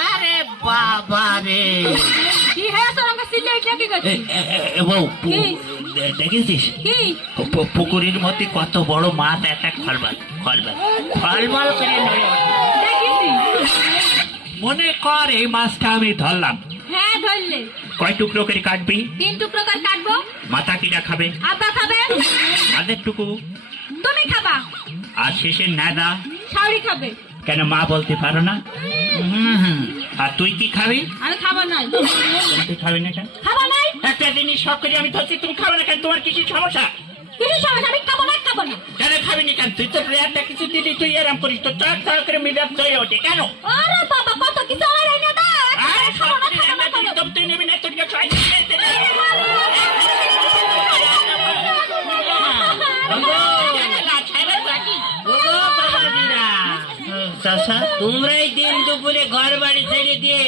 আরে বাবা রে, কি হয়েছে আমাকে সিলেট নাকি গেছে বউ দেখেছিস পুকুরের মধ্যে কত বড় মাছ, একটা খলবাল খলবাল খলবাল করে নড়ে ওঠে। দেখেছি। মনে কর এই মাছটা আমি ধরলাম, হ্যাঁ ধরলে। কয় টুকরো করে কাটবি? 3 টুকরো করে কাটবো। মাথা কিনা খাবে? আব্বা খাবে। মাঝের টুকু তুমি খাবা। আর শেষের নাদা শাওরি খাবে। কেন মা বলতে পারো না? আর তুই কি খাবি? আমি খাবো না। তুই খাবি না কেন? খাবো নাই। একটা জিনিস সব করে আমি ধরছি, তুমি খাবে না কেন? তোমার কিছু সমস্যা? কিছু সমস্যা, আমি খাবো না, খাবো না। কেন খাবি না কেন? তুই তো একটা কিছু দিলি, তুই এরম করিস তো চট চট করে মিজাজ হয়ে ওঠে কেন? আরে বাবা, কত কিছু হয় না দা। আরে খাবো না, সব খাবো না, খাবো না। তুই নেবি না, তুই খাই তোমরাই দিন দুপুরে ঘর বাড়ি ছেড়ে দিয়ে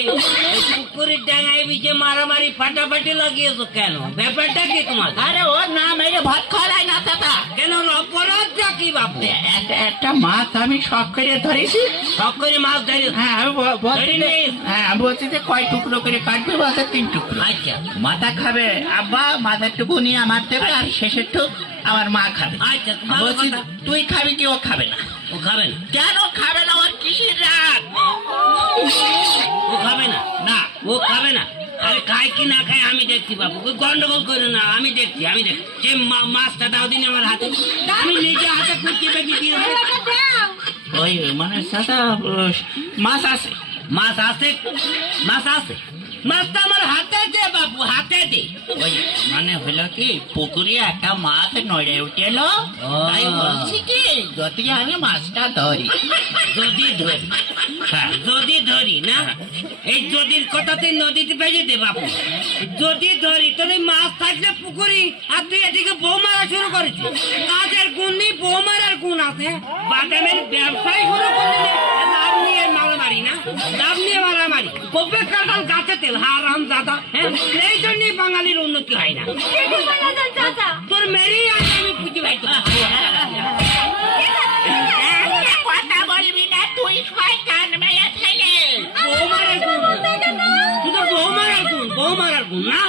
পুকুরের ডাঙায় বিচে মারামারি ফাটাফাটি লাগিয়েছো কেন? ব্যাপারটা কি তোমার? আরে ওর নাম মেরে ভাত খাওয়াই না দাদা। কেন অপরাধটা কি বাবু? একটা মাছ আমি শখ করে ধরেছি। সব করে মাছ ধরে? হ্যাঁ আমি আমি বলছি যে কয় টুকরো করে কাটবে? বলছে 3 টুকরো। আচ্ছা মাথা খাবে আব্বা, মাথার টুকু নিয়ে আমার দেবে, আর শেষের টুক আমার মা খাবে। আচ্ছা, ভালো বলছি কথা। তুই খাবি কি ও খাবে না? ও খাবে না। কেন খাবে না? ওর কিসের রাগ? ও খাবে না। না ও খাবে না। আরে খায় কি না খায় আমি দেখছি বাবু, ওই গন্ডগোল করে না। আমি দেখছি যে মাছটা দাও দিন আমার হাতে, আমি নিজে হাতে কুচি বেঁচে দিয়ে দেবো। এটা দাও। ওই মানে দাদা মাছ আছে। মাছ আছে, মাছ আছে। মাছটা আমার হাতে দে বাবু, হাতে দে। ওই মানে হলো কি, পুকুরে একটা মাছ নড়ে উঠেল, তাই বলছি কি যদি আমি মাছটা ধরি। যদি ধরি, হ্যাঁ যদি ধরি না, এই যদির কথাতে নদীতে বেজে দে বাবু। যদি ধরি তোর এই মাছ থাকলে পুকুরি, আর তুই এদিকে বউ মারা শুরু করেছিস। কাজের গুণ নেই, বউ মারার গুণ আছে। বাদামের ব্যবসায় শুরু করলি, লাভ নিয়ে মারামারি না, লাভ নিয়ে মারামারি। কবে কাল গাছে তেল হারাম দাদা। হ্যাঁ, এই জন্যই বাঙালির উন্নতি হয় না। কিছু বলে দেন চাচা। তোর মেরেই আজ আমি খুঁজে পাই। কথা বলবি না তুই, শয়তান মেয়ে ছেলে। বউ মারার গুণ, তুই তো বউ মারার গুণ, বউ মারার গুণ না।